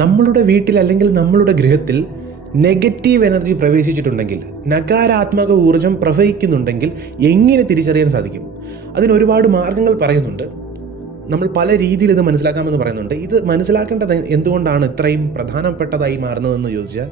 നമ്മളുടെ വീട്ടിൽ അല്ലെങ്കിൽ നമ്മളുടെ ഗൃഹത്തിൽ നെഗറ്റീവ് എനർജി പ്രവേശിച്ചിട്ടുണ്ടെങ്കിൽ, നകാരാത്മക ഊർജം പ്രവഹിക്കുന്നുണ്ടെങ്കിൽ എങ്ങനെ തിരിച്ചറിയാൻ സാധിക്കും? അതിന് ഒരുപാട് മാർഗങ്ങൾ പറയുന്നുണ്ട്. നമ്മൾ പല രീതിയിൽ ഇത് മനസ്സിലാക്കാമെന്ന് പറയുന്നുണ്ട്. ഇത് മനസ്സിലാക്കേണ്ടത് എന്തുകൊണ്ടാണ് ഇത്രയും പ്രധാനപ്പെട്ടതായി മാറുന്നതെന്ന് ചോദിച്ചാൽ,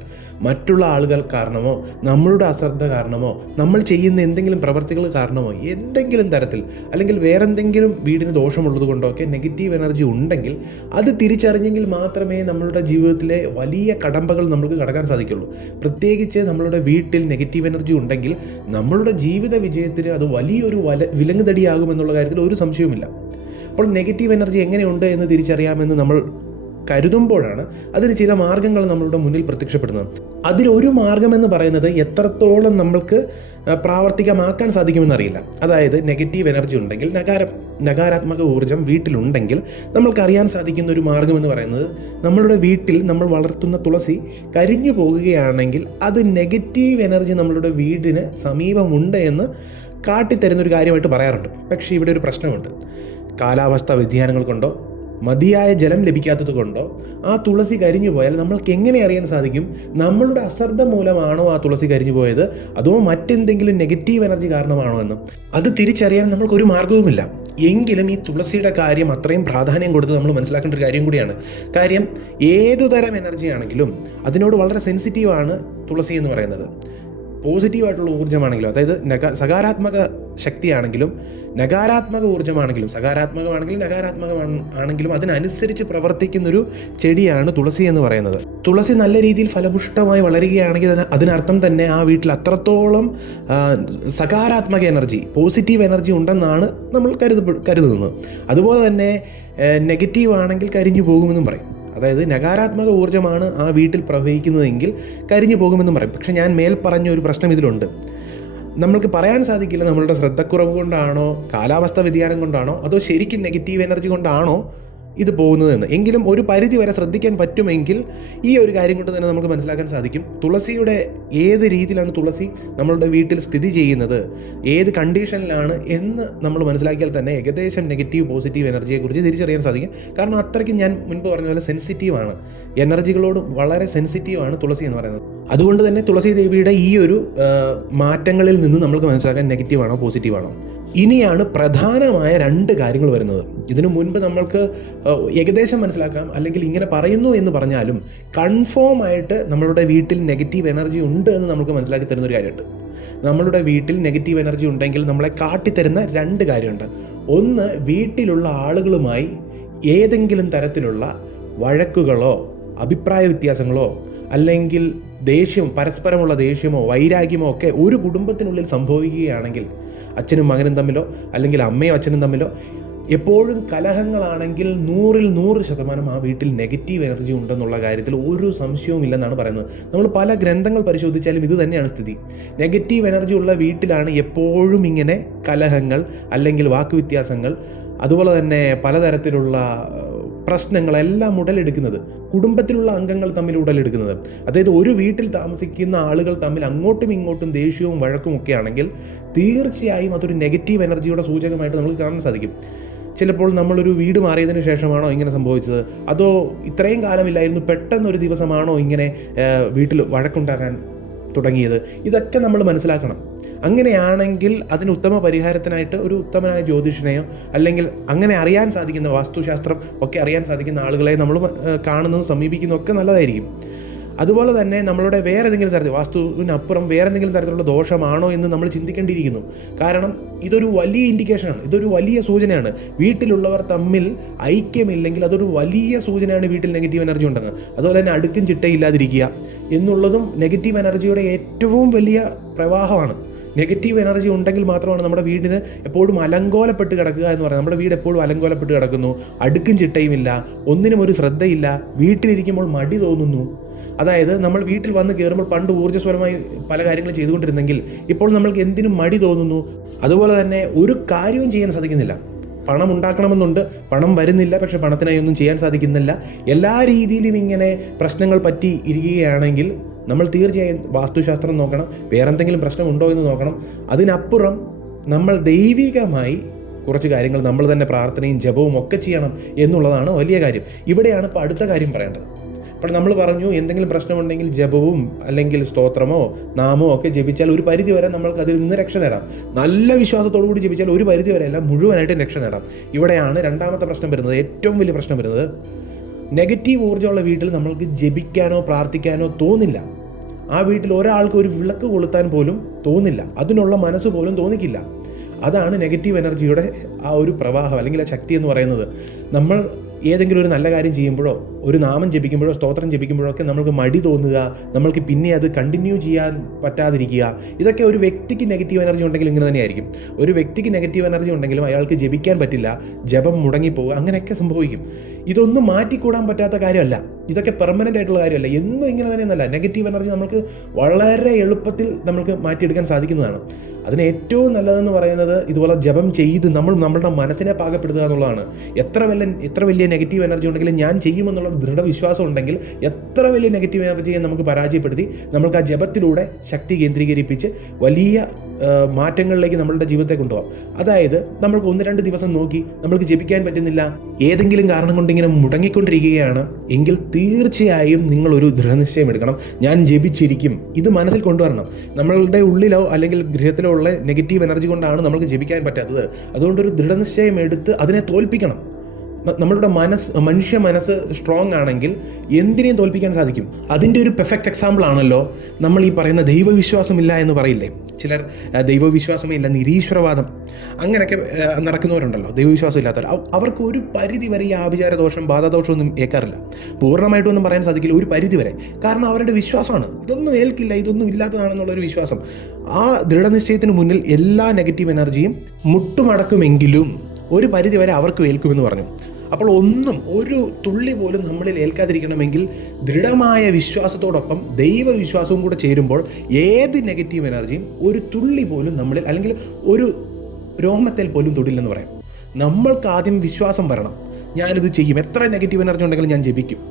മറ്റുള്ള ആളുകൾ കാരണമോ നമ്മളുടെ അശ്രദ്ധ കാരണമോ നമ്മൾ ചെയ്യുന്ന എന്തെങ്കിലും പ്രവർത്തികൾ കാരണമോ എന്തെങ്കിലും തരത്തിൽ അല്ലെങ്കിൽ വേറെന്തെങ്കിലും വീടിന് ദോഷമുള്ളത് കൊണ്ടോ ഒക്കെ നെഗറ്റീവ് എനർജി ഉണ്ടെങ്കിൽ അത് തിരിച്ചറിഞ്ഞെങ്കിൽ മാത്രമേ നമ്മളുടെ ജീവിതത്തിലെ വലിയ കടമ്പകൾ നമുക്ക് കടക്കാൻ സാധിക്കുള്ളൂ. പ്രത്യേകിച്ച് നമ്മളുടെ വീട്ടിൽ നെഗറ്റീവ് എനർജി ഉണ്ടെങ്കിൽ നമ്മളുടെ ജീവിത വിജയത്തിന് അത് വലിയൊരു വിലങ്ങുതടിയാകുമെന്നുള്ള കാര്യത്തിൽ ഒരു സംശയവുമില്ല. അപ്പോൾ നെഗറ്റീവ് എനർജി എങ്ങനെയുണ്ട് എന്ന് തിരിച്ചറിയാമെന്ന് നമ്മൾ കരുതുമ്പോഴാണ് അതിന് ചില മാർഗങ്ങൾ നമ്മളുടെ മുന്നിൽ പ്രത്യക്ഷപ്പെടുന്നത്. അതിലൊരു മാർഗമെന്ന് പറയുന്നത് എത്രത്തോളം നമ്മൾക്ക് പ്രാവർത്തികമാക്കാൻ സാധിക്കുമെന്നറിയില്ല. അതായത് നെഗറ്റീവ് എനർജി ഉണ്ടെങ്കിൽ, നകാരാത്മക ഊർജം വീട്ടിലുണ്ടെങ്കിൽ നമ്മൾക്കറിയാൻ സാധിക്കുന്ന ഒരു മാർഗമെന്ന് പറയുന്നത്, നമ്മളുടെ വീട്ടിൽ നമ്മൾ വളർത്തുന്ന തുളസി കരിഞ്ഞു പോകുകയാണെങ്കിൽ അത് നെഗറ്റീവ് എനർജി നമ്മളുടെ വീടിന് സമീപമുണ്ട് എന്ന് കാട്ടിത്തരുന്നൊരു കാര്യമായിട്ട് പറയാറുണ്ട്. പക്ഷേ ഇവിടെ ഒരു പ്രശ്നമുണ്ട്. കാലാവസ്ഥാ വ്യതിയാനങ്ങൾ കൊണ്ടോ മതിയായ ജലം ലഭിക്കാത്തത് കൊണ്ടോ ആ തുളസി കരിഞ്ഞു പോയാൽ നമ്മൾക്ക് എങ്ങനെ അറിയാൻ സാധിക്കും നമ്മളുടെ അശ്രദ്ധ മൂലമാണോ ആ തുളസി കരിഞ്ഞു പോയത്, അതോ മറ്റെന്തെങ്കിലും നെഗറ്റീവ് എനർജി കാരണമാണോ എന്ന്? അത് തിരിച്ചറിയാൻ നമ്മൾക്കൊരു മാർഗവുമില്ല. എങ്കിലും ഈ തുളസിയുടെ കാര്യം അത്രയും പ്രാധാന്യം കൊടുത്ത് നമ്മൾ മനസ്സിലാക്കേണ്ട ഒരു കാര്യം കൂടിയാണ്. കാര്യം ഏതുതരം എനർജി ആണെങ്കിലും അതിനോട് വളരെ സെൻസിറ്റീവാണ് തുളസി എന്ന് പറയുന്നത്. പോസിറ്റീവായിട്ടുള്ള ഊർജ്ജമാണെങ്കിലും, അതായത് സകാരാത്മക ശക്തിയാണെങ്കിലും നകാരാത്മക ഊർജ്ജമാണെങ്കിലും, സകാരാത്മകമാണെങ്കിലും നകാരാത്മകമാണെങ്കിലും അതിനനുസരിച്ച് പ്രവർത്തിക്കുന്നൊരു ചെടിയാണ് തുളസി എന്ന് പറയുന്നത്. തുളസി നല്ല രീതിയിൽ ഫലപുഷ്ടമായി വളരുകയാണെങ്കിൽ അതിനർത്ഥം തന്നെ ആ വീട്ടിൽ അത്രത്തോളം സകാരാത്മക എനർജി, പോസിറ്റീവ് എനർജി ഉണ്ടെന്നാണ് നമ്മൾ കരുതുന്നത്. അതുപോലെ തന്നെ നെഗറ്റീവ് ആണെങ്കിൽ കരിഞ്ഞു പോകുമെന്നും പറയും. അതായത് നകാരാത്മക ഊർജ്ജമാണ് ആ വീട്ടിൽ പ്രവഹിക്കുന്നതെങ്കിൽ കരിഞ്ഞു പോകുമെന്നും പറയും. പക്ഷെ ഞാൻ മേൽ പറഞ്ഞ ഒരു പ്രശ്നം ഇതിലുണ്ട്. നമ്മൾക്ക് പറയാൻ സാധിക്കില്ല നമ്മളുടെ ശ്രദ്ധക്കുറവ് കൊണ്ടാണോ, കാലാവസ്ഥ വ്യതിയാനം കൊണ്ടാണോ, അതോ ശരിക്കും നെഗറ്റീവ് എനർജി കൊണ്ടാണോ ഇത് പോകുന്നതെന്ന്. എങ്കിലും ഒരു പരിധി വരെ ശ്രദ്ധിക്കാൻ പറ്റുമെങ്കിൽ ഈ ഒരു കാര്യം കൊണ്ട് തന്നെ നമുക്ക് മനസ്സിലാക്കാൻ സാധിക്കും തുളസിയുടെ ഏത് രീതിയിലാണ് തുളസി നമ്മളുടെ വീട്ടിൽ സ്ഥിതി ചെയ്യുന്നത്, ഏത് കണ്ടീഷനിലാണ് എന്ന് നമ്മൾ മനസ്സിലാക്കിയാൽ തന്നെ ഏകദേശം നെഗറ്റീവ് പോസിറ്റീവ് എനർജിയെക്കുറിച്ച് തിരിച്ചറിയാൻ സാധിക്കും. കാരണം അത്രയ്ക്കും ഞാൻ മുൻപ് പറഞ്ഞ പോലെ സെൻസിറ്റീവാണ്, എനർജികളോട് വളരെ സെൻസിറ്റീവാണ് തുളസി എന്ന് പറയുന്നത്. അതുകൊണ്ട് തന്നെ തുളസി ദേവിയുടെ ഈ ഒരു മാറ്റങ്ങളിൽ നിന്ന് നമ്മൾക്ക് മനസ്സിലാക്കാൻ നെഗറ്റീവാണോ പോസിറ്റീവാണോ. ഇനിയാണ് പ്രധാനമായ രണ്ട് കാര്യങ്ങൾ വരുന്നത്. ഇതിനു മുൻപ് നമ്മൾക്ക് ഏകദേശം മനസ്സിലാക്കാം, അല്ലെങ്കിൽ ഇങ്ങനെ പറയുന്നു എന്ന് പറഞ്ഞാലും കൺഫേം ആയിട്ട് നമ്മളുടെ വീട്ടിൽ നെഗറ്റീവ് എനർജി ഉണ്ട് എന്ന് നമുക്ക് മനസ്സിലാക്കി തരുന്നൊരു കാര്യമുണ്ട്. നമ്മളുടെ വീട്ടിൽ നെഗറ്റീവ് എനർജി ഉണ്ടെങ്കിൽ നമ്മളെ കാട്ടിത്തരുന്ന രണ്ട് കാര്യമുണ്ട്. ഒന്ന്, വീട്ടിലുള്ള ആളുകളുമായി ഏതെങ്കിലും തരത്തിലുള്ള വഴക്കുകളോ അഭിപ്രായ വ്യത്യാസങ്ങളോ അല്ലെങ്കിൽ പരസ്പരമുള്ള ദേഷ്യമോ വൈരാഗ്യമോ ഒക്കെ ഒരു കുടുംബത്തിനുള്ളിൽ സംഭവിക്കുകയാണെങ്കിൽ, അച്ഛനും മകനും തമ്മിലോ അല്ലെങ്കിൽ അമ്മയും അച്ഛനും തമ്മിലോ എപ്പോഴും കലഹങ്ങളാണെങ്കിൽ 100% ആ വീട്ടിൽ നെഗറ്റീവ് എനർജി ഉണ്ടെന്നുള്ള കാര്യത്തിൽ ഒരു സംശയവും ഇല്ലെന്നാണ് പറയുന്നത്. നമ്മൾ പല ഗ്രന്ഥങ്ങൾ പരിശോധിച്ചാലും ഇത് തന്നെയാണ് സ്ഥിതി. നെഗറ്റീവ് എനർജി ഉള്ള വീട്ടിലാണ് എപ്പോഴും ഇങ്ങനെ കലഹങ്ങൾ അല്ലെങ്കിൽ വാക്കുവ്യത്യാസങ്ങൾ, അതുപോലെ തന്നെ പലതരത്തിലുള്ള പ്രശ്നങ്ങളെല്ലാം ഉടലെടുക്കുന്നത്, കുടുംബത്തിലുള്ള അംഗങ്ങൾ തമ്മിൽ ഉടലെടുക്കുന്നത്. അതായത് ഒരു വീട്ടിൽ താമസിക്കുന്ന ആളുകൾ തമ്മിൽ അങ്ങോട്ടും ഇങ്ങോട്ടും ദേഷ്യവും വഴക്കും ഒക്കെ ആണെങ്കിൽ തീർച്ചയായും അതൊരു നെഗറ്റീവ് എനർജിയുടെ സൂചകമായിട്ട് നമുക്ക് കാണാൻ സാധിക്കും. ചിലപ്പോൾ നമ്മളൊരു വീട് മാറിയതിന് ശേഷമാണോ ഇങ്ങനെ സംഭവിച്ചത്, അതോ ഇത്രയും കാലമില്ലായിരുന്നു പെട്ടെന്നൊരു ദിവസമാണോ ഇങ്ങനെ വീട്ടിൽ വഴക്കുണ്ടാകാൻ തുടങ്ങിയത്, ഇതൊക്കെ നമ്മൾ മനസ്സിലാക്കണം. അങ്ങനെയാണെങ്കിൽ അതിന് ഉത്തമ പരിഹാരത്തിനായിട്ട് ഒരു ഉത്തമനായ ജ്യോതിഷനെയോ അല്ലെങ്കിൽ അങ്ങനെ അറിയാൻ സാധിക്കുന്ന വാസ്തുശാസ്ത്രം ഒക്കെ അറിയാൻ സാധിക്കുന്ന ആളുകളെ നമ്മൾ കാണുന്നതും സമീപിക്കുന്നതും ഒക്കെ നല്ലതായിരിക്കും. അതുപോലെ തന്നെ നമ്മളുടെ വേറെ ഏതെങ്കിലും തരത്തിൽ വാസ്തുവിനപ്പുറം വേറെ എന്തെങ്കിലും തരത്തിലുള്ള ദോഷമാണോ എന്ന് നമ്മൾ ചിന്തിക്കേണ്ടിയിരിക്കുന്നു. കാരണം ഇതൊരു വലിയ ഇൻഡിക്കേഷനാണ്, ഇതൊരു വലിയ സൂചനയാണ്. വീട്ടിലുള്ളവർ തമ്മിൽ ഐക്യമില്ലെങ്കിൽ അതൊരു വലിയ സൂചനയാണ് വീട്ടിൽ നെഗറ്റീവ് എനർജി ഉണ്ടെന്ന്. അതുപോലെ തന്നെ അടുക്കും ചിട്ടയില്ലാതിരിക്കുക എന്നുള്ളതും നെഗറ്റീവ് എനർജിയുടെ ഏറ്റവും വലിയ പ്രവാഹമാണ്. നെഗറ്റീവ് എനർജി ഉണ്ടെങ്കിൽ മാത്രമാണ് നമ്മുടെ വീടിന് എപ്പോഴും അലങ്കോലപ്പെട്ട് കിടക്കുക എന്ന് പറയുന്നത്. നമ്മുടെ വീട് എപ്പോഴും അലങ്കോലപ്പെട്ട് കിടക്കുന്നു, അടുക്കും ചിട്ടയുമില്ല, ഒന്നിനും ഒരു ശ്രദ്ധയില്ല, വീട്ടിലിരിക്കുമ്പോൾ മടി തോന്നുന്നു. അതായത് നമ്മൾ വീട്ടിൽ വന്ന് കയറുമ്പോൾ പണ്ട് ഊർജ്ജസ്വലമായി പല കാര്യങ്ങളും ചെയ്തുകൊണ്ടിരുന്നെങ്കിൽ ഇപ്പോൾ നമ്മൾക്ക് എന്തിനും മടി തോന്നുന്നു. അതുപോലെ തന്നെ ഒരു കാര്യവും ചെയ്യാൻ സാധിക്കുന്നില്ല. പണം ഉണ്ടാക്കണമെന്നുണ്ട്, പണം വരുന്നില്ല, പക്ഷെ പണത്തിനായി ഒന്നും ചെയ്യാൻ സാധിക്കുന്നില്ല. എല്ലാ രീതിയിലും ഇങ്ങനെ പ്രശ്നങ്ങൾ പറ്റി ഇരിക്കുകയാണെങ്കിൽ നമ്മൾ തീർച്ചയായും വാസ്തുശാസ്ത്രം നോക്കണം, വേറെന്തെങ്കിലും പ്രശ്നമുണ്ടോ എന്ന് നോക്കണം. അതിനപ്പുറം നമ്മൾ ദൈവികമായി കുറച്ച് കാര്യങ്ങൾ നമ്മൾ തന്നെ പ്രാർത്ഥനയും ജപവും ഒക്കെ ചെയ്യണം എന്നുള്ളതാണ് വലിയ കാര്യം. ഇവിടെയാണ് ഇപ്പോൾ അടുത്ത കാര്യം പറയേണ്ടത്. അപ്പോൾ നമ്മൾ പറഞ്ഞു എന്തെങ്കിലും പ്രശ്നമുണ്ടെങ്കിൽ ജപവും അല്ലെങ്കിൽ സ്തോത്രമോ നാമോ ഒക്കെ ജപിച്ചാൽ ഒരു പരിധി വരെ നമ്മൾക്ക് അതിൽ നിന്ന് രക്ഷ നേടാം. നല്ല വിശ്വാസത്തോടു കൂടി ജപിച്ചാൽ ഒരു പരിധി വരെ അല്ല, മുഴുവനായിട്ടും രക്ഷ നേടാം. ഇവിടെയാണ് രണ്ടാമത്തെ പ്രശ്നം വരുന്നത്, ഏറ്റവും വലിയ പ്രശ്നം വരുന്നത്. നെഗറ്റീവ് ഊർജ്ജമുള്ള വീട്ടിൽ നമ്മൾക്ക് ജപിക്കാനോ പ്രാർത്ഥിക്കാനോ തോന്നില്ല. ആ വീട്ടിൽ ഒരാൾക്ക് ഒരു വിളക്ക് കൊളുത്താൻ പോലും തോന്നില്ല, അതിനുള്ള മനസ്സ് പോലും തോന്നിക്കില്ല. അതാണ് നെഗറ്റീവ് എനർജിയുടെ ആ ഒരു പ്രവാഹം അല്ലെങ്കിൽ ആ ശക്തി എന്ന് പറയുന്നത്. നമ്മൾ ഏതെങ്കിലും ഒരു നല്ല കാര്യം ചെയ്യുമ്പോഴോ ഒരു നാമം ജപിക്കുമ്പോഴോ സ്തോത്രം ജപിക്കുമ്പോഴോ ഒക്കെ നമ്മൾക്ക് മടി തോന്നുക, നമ്മൾക്ക് പിന്നെ അത് കണ്ടിന്യൂ ചെയ്യാൻ പറ്റാതിരിക്കുക, ഇതൊക്കെ ഒരു വ്യക്തിക്ക് നെഗറ്റീവ് എനർജി ഉണ്ടെങ്കിൽ ഇങ്ങനെ തന്നെയായിരിക്കും. ഒരു വ്യക്തിക്ക് നെഗറ്റീവ് എനർജി ഉണ്ടെങ്കിലും അയാൾക്ക് ജപിക്കാൻ പറ്റില്ല, ജപം മുടങ്ങിപ്പോവുക, അങ്ങനെയൊക്കെ സംഭവിക്കും. ഇതൊന്നും മാറ്റിക്കൂടാൻ പറ്റാത്ത കാര്യമല്ല, ഇതൊക്കെ പെർമനൻ്റ് ആയിട്ടുള്ള കാര്യമല്ല. എന്നും ഇങ്ങനെ തന്നെയൊന്നല്ല. നെഗറ്റീവ് എനർജി നമുക്ക് വളരെ എളുപ്പത്തിൽ നമുക്ക് മാറ്റിയെടുക്കാൻ സാധിക്കുന്നതാണ്. അതിന് ഏറ്റവും നല്ലതെന്ന് പറയുന്നത് ഇതുപോലെ ജപം ചെയ്ത് നമ്മളുടെ മനസ്സിനെ പാകപ്പെടുത്തുക എന്നുള്ളതാണ്. എത്ര വലിയ നെഗറ്റീവ് എനർജി ഉണ്ടെങ്കിലും ഞാൻ ചെയ്യുമെന്നുള്ള ദൃഢവിശ്വാസം ഉണ്ടെങ്കിൽ എത്ര വലിയ നെഗറ്റീവ് എനർജിയെ നമുക്ക് പരാജയപ്പെടുത്തി നമുക്ക് ആ ജപത്തിലൂടെ ശക്തി കേന്ദ്രീകരിപ്പിച്ച് വലിയ മാറ്റങ്ങളിലേക്ക് നമ്മളുടെ ജീവിതത്തെ കൊണ്ടുപോകാം. അതായത് നമ്മൾക്ക് 1-2 ദിവസം നോക്കി നമ്മൾക്ക് ജപിക്കാൻ പറ്റുന്നില്ല, ഏതെങ്കിലും കാരണം കൊണ്ട് ഇങ്ങനെ മുടങ്ങിക്കൊണ്ടിരിക്കുകയാണ് എങ്കിൽ തീർച്ചയായും നിങ്ങളൊരു ദൃഢനിശ്ചയം എടുക്കണം. ഞാൻ ജപിച്ചിരിക്കും, ഇത് മനസ്സിൽ കൊണ്ടുവരണം. നമ്മളുടെ ഉള്ളിലോ അല്ലെങ്കിൽ ഗൃഹത്തിലോ ഉള്ള നെഗറ്റീവ് എനർജി കൊണ്ടാണ് നമ്മൾക്ക് ജപിക്കാൻ പറ്റാത്തത്. അതുകൊണ്ടൊരു ദൃഢനിശ്ചയം എടുത്ത് അതിനെ തോൽപ്പിക്കണം. നമ്മളുടെ മനുഷ്യ മനസ്സ് സ്ട്രോങ് ആണെങ്കിൽ എന്തിനേയും തോൽപ്പിക്കാൻ സാധിക്കും. അതിൻ്റെ ഒരു പെർഫെക്റ്റ് എക്സാമ്പിൾ ആണല്ലോ നമ്മൾ ഈ പറയുന്ന ദൈവവിശ്വാസമില്ല എന്ന് പറയില്ലേ. ചിലർ ദൈവവിശ്വാസമേ ഇല്ല, നിരീശ്വരവാദം, അങ്ങനെയൊക്കെ നടക്കുന്നവരുണ്ടല്ലോ, ദൈവവിശ്വാസം ഇല്ലാത്തവർ. അവർക്ക് ഒരു പരിധി വരെ ഈ ആഭിചാരദോഷം ബാധാദോഷമൊന്നും ഏൽക്കാറില്ല. പൂർണ്ണമായിട്ടൊന്നും പറയാൻ സാധിക്കില്ല, ഒരു പരിധി വരെ. കാരണം അവരുടെ വിശ്വാസമാണ് ഇതൊന്നും ഏൽക്കില്ല, ഇതൊന്നും ഇല്ലാത്തതാണെന്നുള്ളൊരു വിശ്വാസം. ആ ദൃഢനിശ്ചയത്തിന് മുന്നിൽ എല്ലാ നെഗറ്റീവ് എനർജിയും മുട്ടുമടക്കുമെങ്കിലും ഒരു പരിധി വരെ അവർക്ക് ഏൽക്കുമെന്ന് പറഞ്ഞു. അപ്പോൾ ഒരു തുള്ളി പോലും നമ്മളിൽ ഏൽക്കാതിരിക്കണമെങ്കിൽ ദൃഢമായ വിശ്വാസത്തോടൊപ്പം ദൈവവിശ്വാസവും കൂടെ ചേരുമ്പോൾ ഏത് നെഗറ്റീവ് എനർജിയും ഒരു തുള്ളി പോലും നമ്മളിൽ അല്ലെങ്കിൽ ഒരു രോമത്തിൽ പോലും തൊടില്ലെന്ന് പറയാം. നമ്മൾക്ക് ആദ്യം വിശ്വാസം വരണം, ഞാനിത് ചെയ്യും, എത്ര നെഗറ്റീവ് എനർജി ഉണ്ടെങ്കിലും ഞാൻ ജപിക്കും.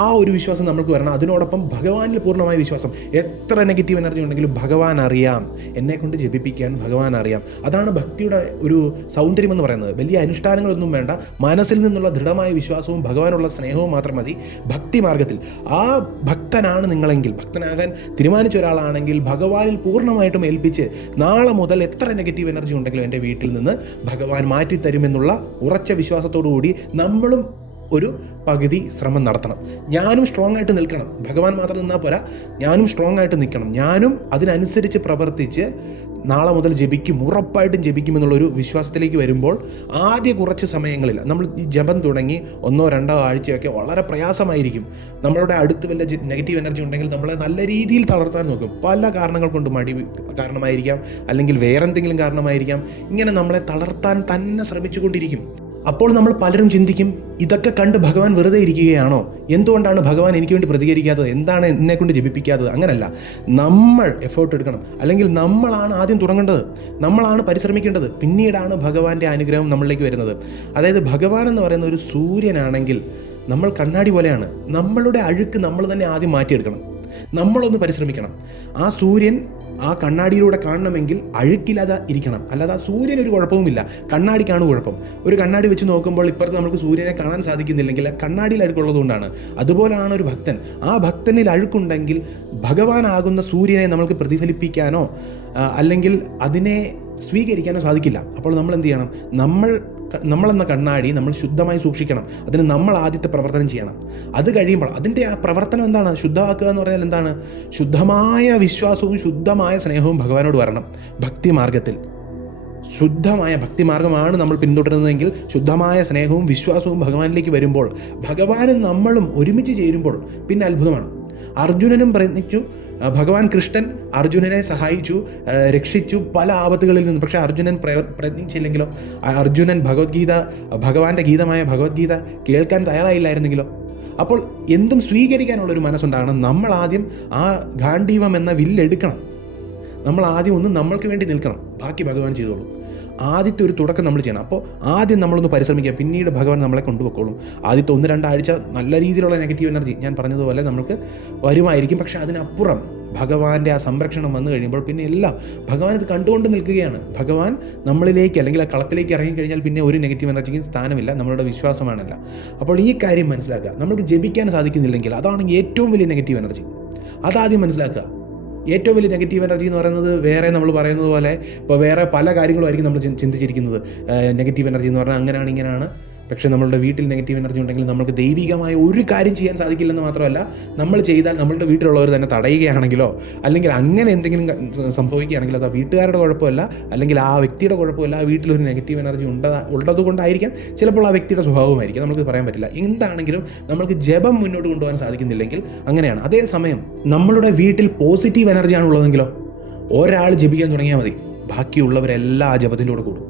ആ ഒരു വിശ്വാസം നമ്മൾക്ക് വരണം. അതിനോടൊപ്പം ഭഗവാനിൽ പൂർണ്ണമായ വിശ്വാസം. എത്ര നെഗറ്റീവ് എനർജി ഉണ്ടെങ്കിലും ഭഗവാൻ അറിയാം, എന്നെക്കൊണ്ട് ജപിപ്പിക്കാൻ ഭഗവാൻ അറിയാം. അതാണ് ഭക്തിയുടെ ഒരു സൗന്ദര്യം എന്ന് പറയുന്നത്. വലിയ അനുഷ്ഠാനങ്ങളൊന്നും വേണ്ട, മനസ്സിൽ നിന്നുള്ള ദൃഢമായ വിശ്വാസവും ഭഗവാനുള്ള സ്നേഹവും മാത്രം മതി. ഭക്തി മാർഗത്തിൽ ആ ഭക്തനാണ് നിങ്ങളെങ്കിൽ, ഭക്തനാകാൻ തീരുമാനിച്ച ഒരാളാണെങ്കിൽ ഭഗവാനിൽ പൂർണ്ണമായിട്ടും ഏൽപ്പിച്ച് നാളെ മുതൽ എത്ര നെഗറ്റീവ് എനർജി ഉണ്ടെങ്കിലും എൻ്റെ വീട്ടിൽ നിന്ന് ഭഗവാൻ മാറ്റിത്തരുമെന്നുള്ള ഉറച്ച വിശ്വാസത്തോടു കൂടി നമ്മളും ഒരു പകുതി ശ്രമം നടത്തണം. ഞാനും സ്ട്രോങ് ആയിട്ട് നിൽക്കണം. ഭഗവാൻ മാത്രം നിന്നാൽ പോരാ, ഞാനും സ്ട്രോങ് ആയിട്ട് നിൽക്കണം. ഞാനും അതിനനുസരിച്ച് പ്രവർത്തിച്ച് നാളെ മുതൽ ജപിക്കും, ഉറപ്പായിട്ടും ജപിക്കുമെന്നുള്ളൊരു വിശ്വാസത്തിലേക്ക് വരുമ്പോൾ ആദ്യ കുറച്ച് സമയങ്ങളിൽ നമ്മൾ ഈ ജപം തുടങ്ങി 1-2 ആഴ്ചയൊക്കെ വളരെ പ്രയാസമായിരിക്കും. നമ്മളുടെ അടുത്ത് വല്ല നെഗറ്റീവ് എനർജി ഉണ്ടെങ്കിൽ നമ്മളെ നല്ല രീതിയിൽ തളർത്താൻ നോക്കും. പല കാരണങ്ങൾ കൊണ്ട്, മടി കാരണമായിരിക്കാം, അല്ലെങ്കിൽ വേറെന്തെങ്കിലും കാരണമായിരിക്കാം, ഇങ്ങനെ നമ്മളെ തളർത്താൻ തന്നെ ശ്രമിച്ചുകൊണ്ടിരിക്കും. അപ്പോൾ നമ്മൾ പലരും ചിന്തിക്കും, ഇതൊക്കെ കണ്ട് ഭഗവാൻ വെറുതെ ഇരിക്കുകയാണോ? എന്തുകൊണ്ടാണ് ഭഗവാൻ എനിക്ക് വേണ്ടി പ്രതികരിക്കാത്തത്? എന്താണ് എന്നെക്കൊണ്ട് ജപിപ്പിക്കാത്തത്? അങ്ങനല്ല, നമ്മൾ എഫേർട്ട് എടുക്കണം. അല്ലെങ്കിൽ നമ്മളാണ് ആദ്യം തുടങ്ങേണ്ടത്, നമ്മളാണ് പരിശ്രമിക്കേണ്ടത്. പിന്നീടാണ് ഭഗവാന്റെ അനുഗ്രഹം നമ്മളിലേക്ക് വരുന്നത്. അതായത് ഭഗവാൻ എന്ന് പറയുന്ന ഒരു സൂര്യനാണെങ്കിൽ നമ്മൾ കണ്ണാടി പോലെയാണ്. നമ്മളുടെ അഴുക്ക് നമ്മൾ തന്നെ ആദ്യം മാറ്റിയെടുക്കണം, നമ്മളൊന്ന് പരിശ്രമിക്കണം. ആ സൂര്യൻ ആ കണ്ണാടിയിലൂടെ കാണണമെങ്കിൽ അഴുക്കില്ലാതെ ഇരിക്കണം. അല്ലാതെ ആ സൂര്യൻ ഒരു കുഴപ്പവുമില്ല, കണ്ണാടിക്കാണ് കുഴപ്പം. ഒരു കണ്ണാടി വെച്ച് നോക്കുമ്പോൾ ഇപ്പുറത്ത് നമുക്ക് സൂര്യനെ കാണാൻ സാധിക്കുന്നില്ലെങ്കിൽ കണ്ണാടിയിൽ അഴുക്കുള്ളതുകൊണ്ടാണ്. അതുപോലെയാണ് ഒരു ഭക്തൻ. ആ ഭക്തനിൽ അഴുക്കുണ്ടെങ്കിൽ ഭഗവാനാകുന്ന സൂര്യനെ നമ്മൾക്ക് പ്രതിഫലിപ്പിക്കാനോ അല്ലെങ്കിൽ അതിനെ സ്വീകരിക്കാനോ സാധിക്കില്ല. അപ്പോൾ നമ്മൾ എന്ത് ചെയ്യണം? നമ്മളെന്ന കണ്ണാടി നമ്മൾ ശുദ്ധമായി സൂക്ഷിക്കണം. അതിന് നമ്മൾ ആദ്യത്തെ പ്രവർത്തനം ചെയ്യണം. അത് കഴിയുമ്പോൾ അതിൻ്റെ ആ പ്രവർത്തനം എന്താണ്? ശുദ്ധമാക്കുക എന്ന് പറഞ്ഞാൽ എന്താണ്? ശുദ്ധമായ വിശ്വാസവും ശുദ്ധമായ സ്നേഹവും ഭഗവാനോട് വരണം. ഭക്തിമാർഗത്തിൽ ശുദ്ധമായ ഭക്തിമാർഗമാണ് നമ്മൾ പിന്തുടരുന്നതെങ്കിൽ ശുദ്ധമായ സ്നേഹവും വിശ്വാസവും ഭഗവാനിലേക്ക് വരുമ്പോൾ, ഭഗവാനും നമ്മളും ഒരുമിച്ച് ചേരുമ്പോൾ പിന്നെ അത്ഭുതമാണ്. അർജുനനും പ്രയത്നിച്ചു, ഭഗവാൻ കൃഷ്ണൻ അർജുനനെ സഹായിച്ചു, രക്ഷിച്ചു പല ആപത്തുകളിൽ നിന്ന്. പക്ഷേ അർജുനൻ പ്രയത്നിച്ചില്ലെങ്കിലോ, അർജുനൻ ഭഗവാന്റെ ഗീതമായ ഭഗവത്ഗീത കേൾക്കാൻ തയ്യാറായില്ലായിരുന്നെങ്കിലോ? അപ്പോൾ എന്തും സ്വീകരിക്കാനുള്ളൊരു മനസ്സുണ്ടാകണം. നമ്മൾ ആദ്യം ആ ഗാണ്ഡീവം എന്ന വില്ലെടുക്കണം. നമ്മൾ ആദ്യം ഒന്ന് നമ്മൾക്ക് വേണ്ടി നിൽക്കണം, ബാക്കി ഭഗവാൻ ചെയ്തോളൂ. ആദ്യത്തെ ഒരു തുടക്കം നമ്മൾ ചെയ്യണം. അപ്പോൾ ആദ്യം നമ്മളൊന്ന് പരിശ്രമിക്കുക, പിന്നീട് ഭഗവാൻ നമ്മളെ കൊണ്ടുപോയിക്കോളും. ആദ്യത്തെ 1-2 ആഴ്ച നല്ല രീതിയിലുള്ള നെഗറ്റീവ് എനർജി ഞാൻ പറഞ്ഞതുപോലെ നമുക്ക് വരുമായിരിക്കും. പക്ഷേ അതിനപ്പുറം ഭഗവാന്റെ ആ സംരക്ഷണം വന്നു കഴിയുമ്പോൾ പിന്നെ എല്ലാം ഭഗവാൻ ഇത് കണ്ടുകൊണ്ട് നിൽക്കുകയാണ്. ഭഗവാൻ നമ്മളിലേക്ക് അല്ലെങ്കിൽ ആ കളത്തിലേക്ക് ഇറങ്ങിക്കഴിഞ്ഞാൽ പിന്നെ ഒരു നെഗറ്റീവ് എനർജിക്കും സ്ഥാനമില്ല. നമ്മളുടെ വിശ്വാസമാണല്ല. അപ്പോൾ ഈ കാര്യം മനസ്സിലാക്കുക. നമുക്ക് ജപിക്കാൻ സാധിക്കുന്നില്ലെങ്കിൽ അതാണ് ഏറ്റവും വലിയ നെഗറ്റീവ് എനർജി. അതാദ്യം മനസ്സിലാക്കുക. ഏറ്റവും വലിയ നെഗറ്റീവ് എനർജി എന്ന് പറയുന്നത് വേറെ നമ്മൾ പറയുന്നത് പോലെ ഇപ്പോൾ വേറെ പല കാര്യങ്ങളുമായിരിക്കും നമ്മൾ ചിന്തിച്ചിരിക്കുന്നത്. നെഗറ്റീവ് എനർജി എന്ന് പറഞ്ഞാൽ അങ്ങനെയാണ് ഇങ്ങനെയാണ്. പക്ഷേ നമ്മളുടെ വീട്ടിൽ നെഗറ്റീവ് എനർജി ഉണ്ടെങ്കിൽ നമുക്ക് ദൈവികമായ ഒരു കാര്യം ചെയ്യാൻ സാധിക്കില്ലെന്ന് മാത്രമല്ല, നമ്മൾ ചെയ്താൽ നമ്മളുടെ വീട്ടിലുള്ളവർ തന്നെ തടയുകയാണെങ്കിലോ അല്ലെങ്കിൽ അങ്ങനെ എന്തെങ്കിലും സംഭവിക്കുകയാണെങ്കിൽ അത് ആ വീട്ടുകാരുടെ കുഴപ്പമല്ല, അല്ലെങ്കിൽ ആ വ്യക്തിയുടെ കുഴപ്പമല്ല. ആ വീട്ടിലൊരു നെഗറ്റീവ് എനർജി ഉള്ളത് കൊണ്ടായിരിക്കാം, ചിലപ്പോൾ ആ വ്യക്തിയുടെ സ്വഭാവമായിരിക്കും, നമുക്ക് പറയാൻ പറ്റില്ല. എന്താണെങ്കിലും നമ്മൾക്ക് ജപം മുന്നോട്ട് കൊണ്ടുപോകാൻ സാധിക്കുന്നില്ലെങ്കിൽ അങ്ങനെയാണ്. അതേസമയം നമ്മളുടെ വീട്ടിൽ പോസിറ്റീവ് എനർജിയാണ് ഉള്ളതെങ്കിലോ ഒരാൾ ജപിക്കാൻ തുടങ്ങിയാൽ മതി, ബാക്കിയുള്ളവരെല്ലാം ആ ജപത്തിൻ്റെ കൂടെ കൂടും.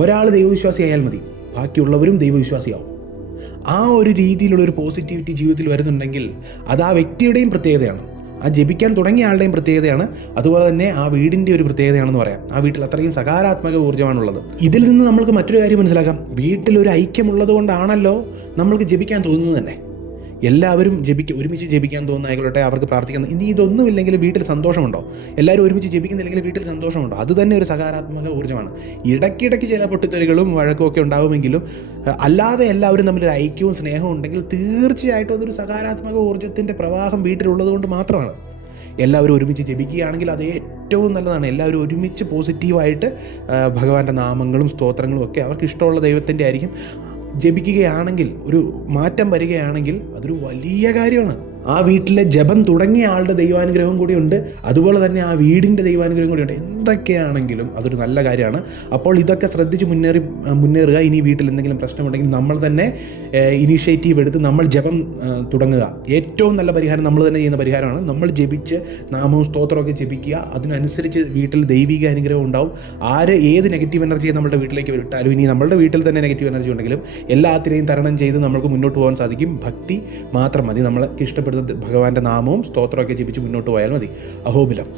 ഒരാൾ ദൈവവിശ്വാസി ആയാൽ മതി, ബാക്കിയുള്ളവരും ദൈവവിശ്വാസിയാവും. ആ ഒരു രീതിയിലുള്ള ഒരു പോസിറ്റിവിറ്റി ജീവിതത്തിൽ വരുന്നുണ്ടെങ്കിൽ അത് ആ വ്യക്തിയുടെയും പ്രത്യേകതയാണ്, ആ ജപിക്കാൻ തുടങ്ങിയ ആളുടെയും പ്രത്യേകതയാണ്, അതുപോലെ തന്നെ ആ വീടിൻ്റെ ഒരു പ്രത്യേകതയാണെന്ന് പറയാം. ആ വീട്ടിൽ അത്രയും സകാരാത്മക ഊർജ്ജമാണുള്ളത്. ഇതിൽ നിന്ന് നമ്മൾക്ക് മറ്റൊരു കാര്യം മനസ്സിലാക്കാം. വീട്ടിലൊരു ഐക്യമുള്ളത് കൊണ്ടാണല്ലോ നമ്മൾക്ക് ജപിക്കാൻ തോന്നുന്നത് തന്നെ. എല്ലാവരും ഒരുമിച്ച് ജപിക്കാൻ തോന്നുന്ന ആയിക്കോട്ടെ, അവർക്ക് പ്രാർത്ഥിക്കാൻ. ഇനി ഇതൊന്നുമില്ലെങ്കിൽ വീട്ടിൽ സന്തോഷമുണ്ടോ? എല്ലാവരും ഒരുമിച്ച് ജപിക്കുന്നില്ലെങ്കിൽ വീട്ടിൽ സന്തോഷമുണ്ടോ? അത് തന്നെ ഒരു സകാരാത്മക ഊർജ്ജമാണ്. ഇടയ്ക്കിടയ്ക്ക് ചില പൊട്ടിത്തെറികളും വഴക്കും ഒക്കെ ഉണ്ടാവുമെങ്കിലും അല്ലാതെ എല്ലാവരും തമ്മിലൊരു ഐക്യവും സ്നേഹവും ഉണ്ടെങ്കിൽ തീർച്ചയായിട്ടും അതൊരു സകാരാത്മക ഊർജ്ജത്തിൻ്റെ പ്രവാഹം വീട്ടിലുള്ളത് കൊണ്ട് മാത്രമാണ്. എല്ലാവരും ഒരുമിച്ച് ജപിക്കുകയാണെങ്കിൽ അത് ഏറ്റവും നല്ലതാണ്. എല്ലാവരും ഒരുമിച്ച് പോസിറ്റീവായിട്ട് ഭഗവാന്റെ നാമങ്ങളും സ്തോത്രങ്ങളും ഒക്കെ അവർക്ക് ഇഷ്ടമുള്ള ദൈവത്തിൻ്റെ ആയിരിക്കും ജപിക്കുകയാണെങ്കിൽ, ഒരു മാറ്റം വരികയാണെങ്കിൽ അതൊരു വലിയ കാര്യമാണ്. ആ വീട്ടിലെ ജപം തുടങ്ങിയ ആളുടെ ദൈവാനുഗ്രഹം കൂടിയുണ്ട്, അതുപോലെ തന്നെ ആ വീടിൻ്റെ ദൈവാനുഗ്രഹം കൂടിയുണ്ട്. എന്തൊക്കെയാണെങ്കിലും അതൊരു നല്ല കാര്യമാണ്. അപ്പോൾ ഇതൊക്കെ ശ്രദ്ധിച്ച് മുന്നേറുക. ഇനി വീട്ടിൽ എന്തെങ്കിലും പ്രശ്നമുണ്ടെങ്കിൽ നമ്മൾ തന്നെ ഇനീഷ്യേറ്റീവ് എടുത്ത് നമ്മൾ ജപം തുടങ്ങുക. ഏറ്റവും നല്ല പരിഹാരം നമ്മൾ തന്നെ ചെയ്യുന്ന പരിഹാരമാണ്. നമ്മൾ ജപിച്ച് നാമവും സ്തോത്രമൊക്കെ ജപിക്കുക. അതിനനുസരിച്ച് വീട്ടിൽ ദൈവിക അനുഗ്രഹം ഉണ്ടാവും. ഏത് നെഗറ്റീവ് എനർജിയെ നമ്മുടെ വീട്ടിലേക്ക് വിട്ടാലും, ഇനി നമ്മളുടെ വീട്ടിൽ തന്നെ നെഗറ്റീവ് എനർജി ഉണ്ടെങ്കിലും എല്ലാത്തിനെയും തരണം ചെയ്ത് നമുക്ക് മുന്നോട്ട് പോകാൻ സാധിക്കും. ഭക്തി മാത്രം മതി. നമ്മൾക്ക് ഇഷ്ടപ്പെടുന്ന ഭഗവാന്റെ നാമവും സ്തോത്രമൊക്കെ ജപിച്ച് മുന്നോട്ട് പോയാൽ മതി. അഹോബിലം.